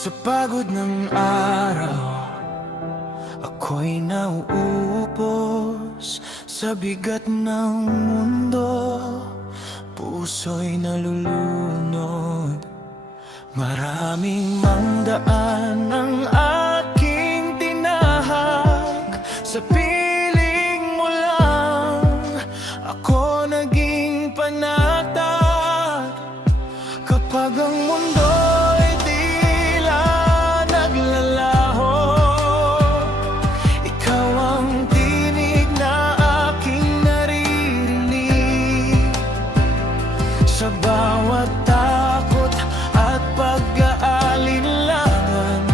Sa pagod ng araw, ako'y nauupos sa bigat ng mundo. Puso'y nalulunod, maraming mangdaan ang aking tinahak. Sa piling mo lang ako naging panatag. Kapag ang mundo'y tila naglalaho, ikaw ang tinig na aking naririnig. Sa bawat takot at pag-aalinlangan,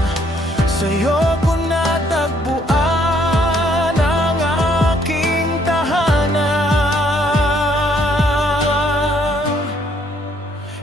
sa'yo ko natagpuan ang aking tahanan.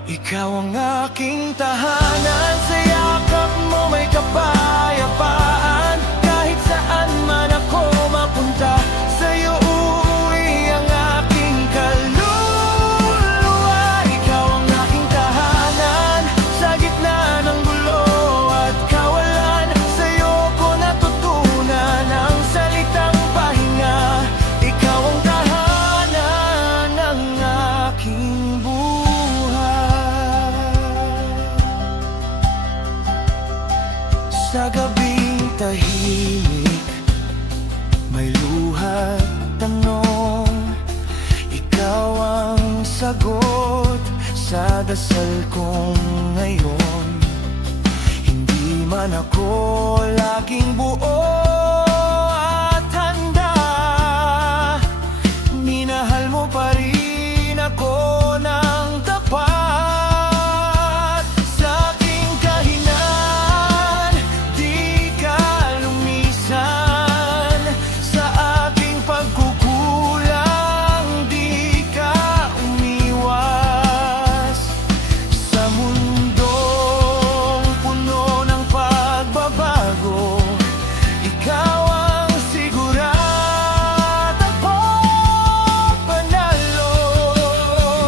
Ikaw ang aking tahanan, sa yakap mo may kapayapaan. Kahit saan man ako mapunta, sa'yo uuwi ang aking kaluluwa. Ikaw ang aking tahanan, sa gitna ng gulo at kawalan. Sa'yo ko natutunan ang salitang pahinga. Ikaw ang tahanan ng aking buhay. Sa gabing tahimik, may luhat tanong. Ikaw ang sagot sa dasal kong ngayon. Hindi man ako laging buo at handa, minahal mo pa rin ako ng tapat. Sa aking kahinaan, di ka lumisan. Sa aking pagkukulang, di ka umiwas. Sa mundong puno ng pagbabago, ikaw ang sigurado kong panalo.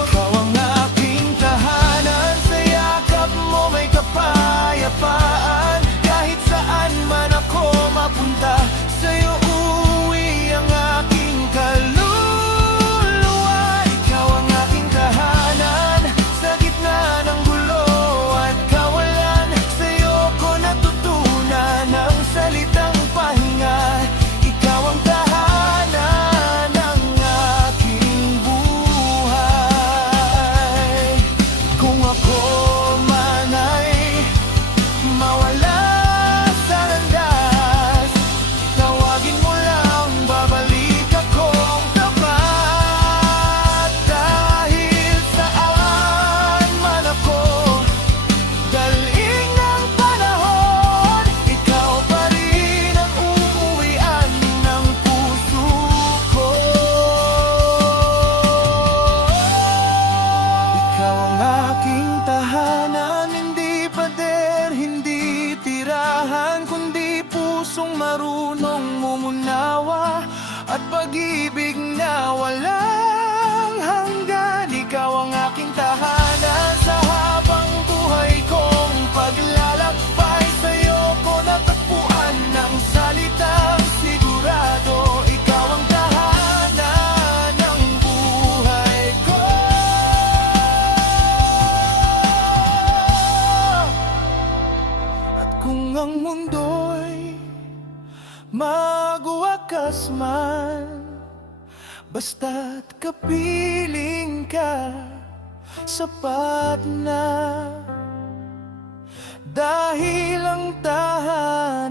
Ikaw ang aking tahanan, sa yakap mo may kapayapaan. Kahit saan man ako mapunta, sa'yo uuwi ang aking kaluluwa. Ikaw ang aking tahanan, sa gitna ng gulo at kawalan. Sa'yo ko natutunan ang salitang pahinga. Ikaw ang tahanan ng aking buhay. Kung ako man ay mawala sa landas, tawagin mo lang, babalik akong tapat. Dahil saan man ako dalhin ng panahon, ikaw pa rin ang uuwian ng puso ko. Ikaw ang aking tahanan, hindi pader, hindi tirahan, kundi pusong marunong mumunawa at pag-ibig na walang hanggan. Ikaw ang aking tahanan, sa habang buhay kong paglalakbay. Sa'yo ko natagpuan ng salitang sigurado. Ikaw ang tahanan ng buhay ko. At kung ang mundo'y magwakas man, basta't kapiling ka, sapat na. Dahil ang tahanan